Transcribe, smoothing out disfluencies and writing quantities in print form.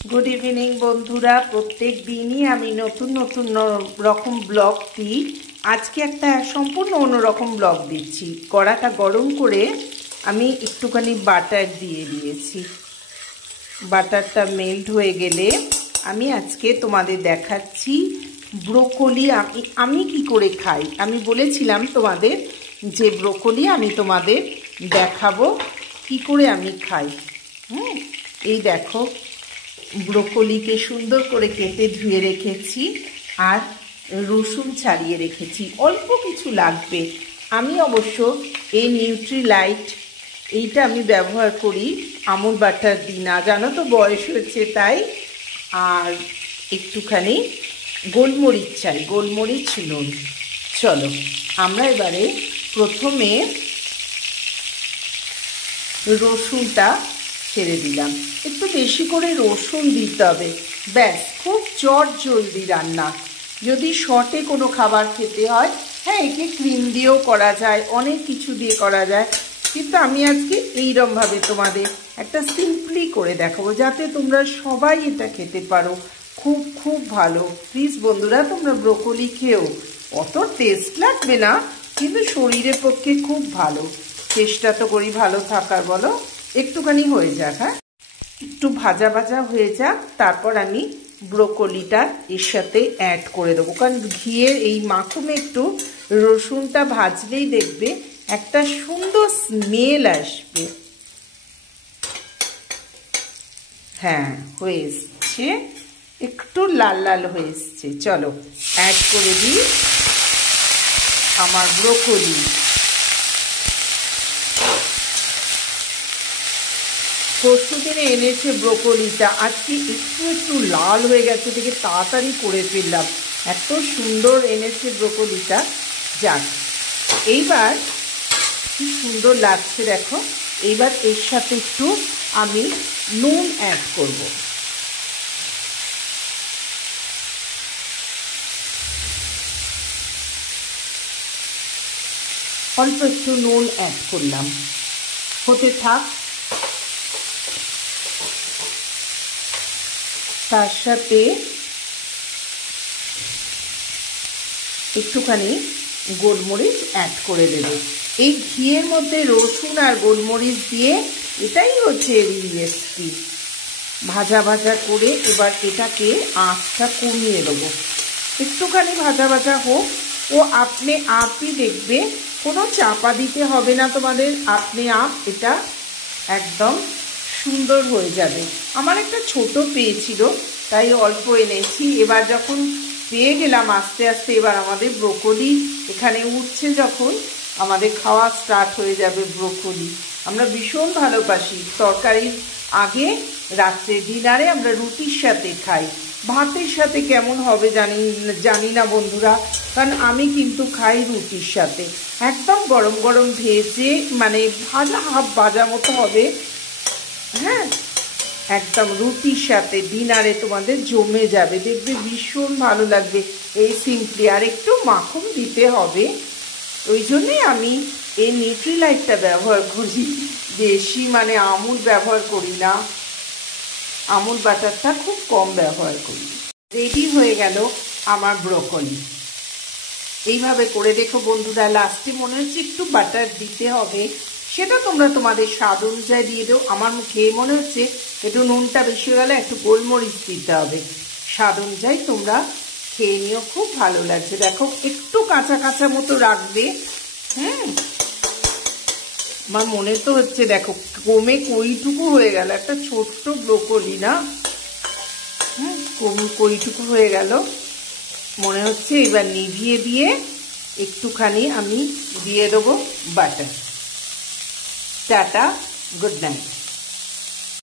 Good evening बंधुरा प्रत्येक दिनই আমি নতুন নতুন রকম ব্লগ দিই। আজকে একটা সম্পূর্ণ অন্যরকম ব্লগ দিচ্ছি। কড়াটা গরম করে আমি একটুখানি বাটার দিয়ে দিয়েছি। বাটারটা মেল্ট হয়ে গেলে আমি আজকে তোমাদের দেখাচ্ছি ব্রোকলি আমি কি করে খাই। আমি বলেছিলাম তোমাদের যে ব্রোকলি আমি তোমাদের দেখাবো কি করে আমি খাই। এই দেখো ব্রোকলিকে সুন্দর করে কেটে ধুয়ে রেখেছি আর রসুন ছাড়িয়ে রেখেছি। অল্প কিছু লাগবে। আমি অবশ্য এই নিউট্রিলাইট এইটা আমি ব্যবহার করি, আমুল বাটার দিই না, জানো তো বয়স হয়েছে তাই। আর একটুখানি গোলমরিচ চাই, গোলমরিচ নুন। চলো আমরা এবারে প্রথমে রসুনটা ছেড়ে দিলাম। একটু বেশি করে রসুন দিতে হবে, ব্যাস খুব চট জলদি রান্না। যদি শর্টে কোনো খাবার খেতে হয়, হ্যাঁ একে ক্রিম দিয়েও করা যায়, অনেক কিছু দিয়ে করা যায়, কিন্তু আমি আজকে এইরকমভাবে তোমাদের একটা সিম্পলি করে দেখাবো যাতে তোমরা সবাই এটা খেতে পারো। খুব খুব ভালো। প্লিজ বন্ধুরা তোমরা ব্রোকলি খেও, অত টেস্ট লাগবে না কিন্তু শরীরের পক্ষে খুব ভালো। চেষ্টা তো করি ভালো থাকার, বলো। একটুখানি হয়ে যাক, হ্যাঁ একটু ভাজা ভাজা হয়ে যাক, তারপর আমি ব্রোকলিটা এর সাথে অ্যাড করে দেবো। কারণ ঘিয়ের এই মাখনে একটু রসুনটা ভাজলেই দেখবে একটা সুন্দর স্মেল আসবে। হ্যাঁ হয়ে এসছে, একটু লাল লাল হয়ে এসছে। চলো অ্যাড করে দিই আমার ব্রোকলি। পরশু দিনে এনেছে ব্রোকলিটা, আজকে একটু একটু লাল হয়ে গেছে দেখে তাড়াতাড়ি করে ফেললাম। এত সুন্দর এনেছে ব্রোকলিটা। যাক এইবার কি সুন্দর লাগছে দেখো। এইবার এর সাথে একটু আমি নুন অ্যাড করব। অল্প একটু নুন অ্যাড করলাম, হতে থাক। তার সাথে একটুখানি গোলমরিচ অ্যাড করে দেব। এই ঘিয়ের মধ্যে রসুন আর গোলমরিচ দিয়ে এটাই হচ্ছে এই রেসিপি। ভাজা ভাজা করে এবার এটাকে আঁচটা কমিয়ে দেবো। একটুখানি ভাজা ভাজা হোক, ও আপনি আপই দেখবে, কোনো চাপা দিতে হবে না তোমাদের, আপনি আপ এটা একদম সুন্দর হয়ে যাবে। আমার একটা ছোট পেয়েছিল তাই অল্প এনেছি। এবার যখন পেয়ে গেলাম আস্তে আস্তে, এবার আমাদের ব্রোকলি এখানে উঠছে, যখন আমাদের খাওয়া স্টার্ট হয়ে যাবে ব্রোকলি। আমরা ভীষণ ভালোবাসি তরকারির আগে, রাত্রে ডিনারে আমরা রুটির সাথে খাই। ভাতের সাথে কেমন হবে জানি না বন্ধুরা, কারণ আমি কিন্তু খাই রুটির সাথে। একদম গরম গরম ভেজে, মানে ভাজা হাফ ভাজা মতো হবে, হ্যাঁ একদম রুটির সাথে ডিনারে তোমাদের জমে যাবে, দেখবে ভীষণ ভালো লাগবে। এই সিম্পলি আর একটু মাখন দিতে হবে, ওই জন্যই আমি এই নিউট্রিলাইটটা ব্যবহার করি। বেশি মানে আমুল ব্যবহার করি না, আমুল বাটারটা খুব কম ব্যবহার করি। রেডি হয়ে গেল আমার ব্রোকলি। এইভাবে করে দেখো বন্ধুরা, লাস্টে মনে হচ্ছে একটু বাটার দিতে হবে, সেটা তোমরা তোমাদের স্বাদ অনুযায়ী দিয়ে দেও। আমার খেয়ে মনে হচ্ছে একটু নুনটা বেশি হয়ে গেলে একটু গোলমরিচ দিতে হবে, স্বাদ অনুযায়ী তোমরা খেয়ে নিও। খুব ভালো লাগছে দেখো, একটু কাঁচা কাঁচা মতো রাখবে। আমার মনে তো হচ্ছে দেখো কমে কইটুকু হয়ে গেল, একটা ছোট্ট ব্রোকলি না, কইটুকু হয়ে গেল মনে হচ্ছে। এবার নিভিয়ে দিয়ে একটুখানি আমি দিয়ে দেবো বাটার। Tata, good night.